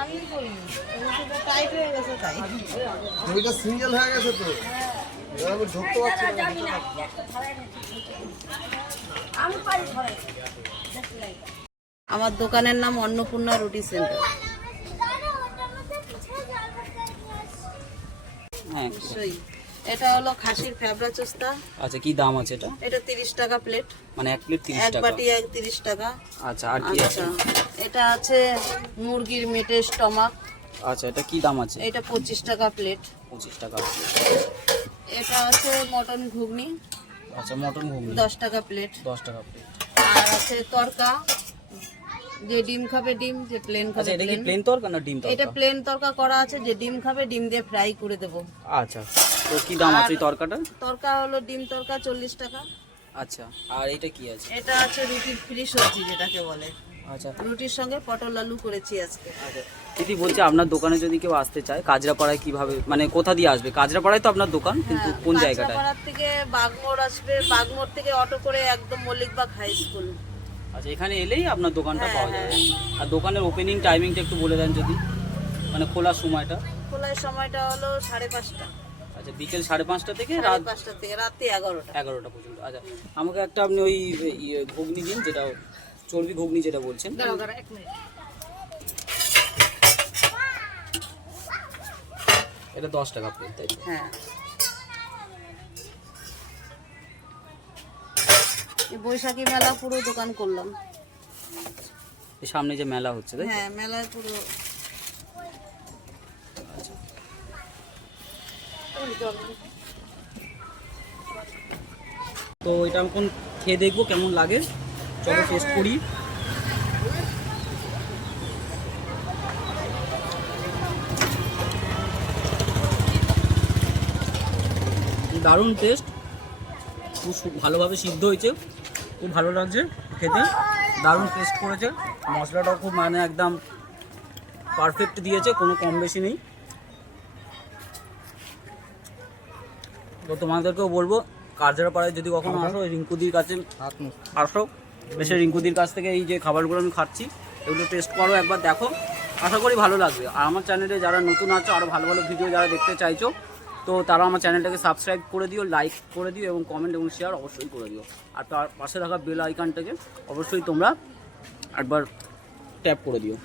আমি করিনি, টাইট হয়ে গেছে তাই। ওইটা সিঙ্গেল হয়ে গেছে তো, এবার আমি ঢুকতে পারছি না। আমার দোকানের নাম অন্নপূর্ণা রুটি সেন্টার। হ্যাঁ, নিশ্চয়ই। এটা হলো খাসির ফেবরা চোস্তা। আচ্ছা, কি দাম আছে এটা? এটা 30 টাকা প্লেট। মানে এক প্লেট 30 এক টাকা? বাটি 30 টাকা। আচ্ছা, আর কি আছে? আচ্ছা, এটা আছে মুরগির মেটের স্টমাক। আচ্ছা, এটা কি দাম আছে? এটা 25 টাকা প্লেট। 25 টাকা। এটা আছে মটন ঘুগনি। আচ্ছা, মটন ঘুগনি 10 টাকা প্লেট। 10 টাকা প্লেট। আর আছে তরকা, যে ডিম খাবে ডিম, যে প্লেন খাবে আচ্ছা, এটা কি প্লেন। প্লেন তরকা না ডিম তরকা? এটা প্লেন তরকা করা আছে, যে ডিম খাবে ডিম দিয়ে ফ্রাই করে দেবো। আচ্ছা, তো কি দাম আছে এই তরকাটা? তরকা হলো ডিম তরকা 40 টাকা। আচ্ছা, আর এটা কি আছে? এটা আছে রুটির ফ্রি সবজি যেটাকে বলে। আচ্ছা রুটির সঙ্গে পটল আলু করেছি আজকে। আচ্ছা, দিদি বলছে আপনার দোকানে যদি কেউ আসতে চায় কাজরাপাড়ায় কিভাবে, মানে কোথা দিয়ে আসবে? কাজরাপাড়ায় তো আপনার দোকান, কিন্তু কোন জায়গাটায়? কাঁচরাপাড়ার থেকে বাগমোড় আসবে, বাগমোড় থেকে অটো করে একদম মল্লিকবাগ হাই স্কুল। আচ্ছা, এখানে এলেই আপনার দোকানটা হ্যাঁ, পাওয়া যাবে। হ্যাঁ। আর দোকানের ওপেনিং টাইমিংটা একটু বলে দেন যদি, মানে খোলার সময়টা। খোলার সময়টা হলো 5:30। আচ্ছা, বিকেল 5:30 থেকে রাত 5:30 থেকে রাত্রি 11টা। 11টা পর্যন্ত। আচ্ছা, আমাকে একটা আপনি ওই ঘুগনি দিন, যেটা চর্বি ঘুগনি যেটা বলছেন। এক মিনিট। এটা 10 টাকা প্লেট, তাই তো? হ্যাঁ, এই বৈশাখী মেলা পুরো দোকান করলাম। এই সামনে যে মেলা হচ্ছে, তাই তো? হ্যাঁ, মেলায় পুরো। আচ্ছা, তো এটা এখন খেয়ে দেখবো কেমন লাগে। চলো টেস্ট করি। দারুণ টেস্ট, খুব ভালোভাবে সিদ্ধ হয়েছে, খুব ভালো লাগছে খেতে, দারুণ টেস্ট করেছে। মশলাটাও খুব মানে একদম পারফেক্ট দিয়েছে, কোনো কম বেশি নেই। তো তোমাদেরকেও বলবো কাজরাপাড়ায় যদি কখনো আসো, রিঙ্কুদির কাছে আসো, এসে রিঙ্কুদির কাছ থেকে এই যে খাবারগুলো আমি খাচ্ছি এগুলো টেস্ট করো, একবার দেখো, আশা করি ভালো লাগবে। আর আমার চ্যানেলে যারা নতুন আছো, আরও ভালো ভালো ভিডিও যারা দেখতে চাইছো, তো তারা আমার চ্যানেলটাকে সাবস্ক্রাইব করে দিও, লাইক করে দিও এবং কমেন্ট এবং শেয়ার অবশ্যই করে দিও। আর তার পাশে থাকা বেল আইকনটাকে অবশ্যই তোমরা একবার ট্যাপ করে দিও।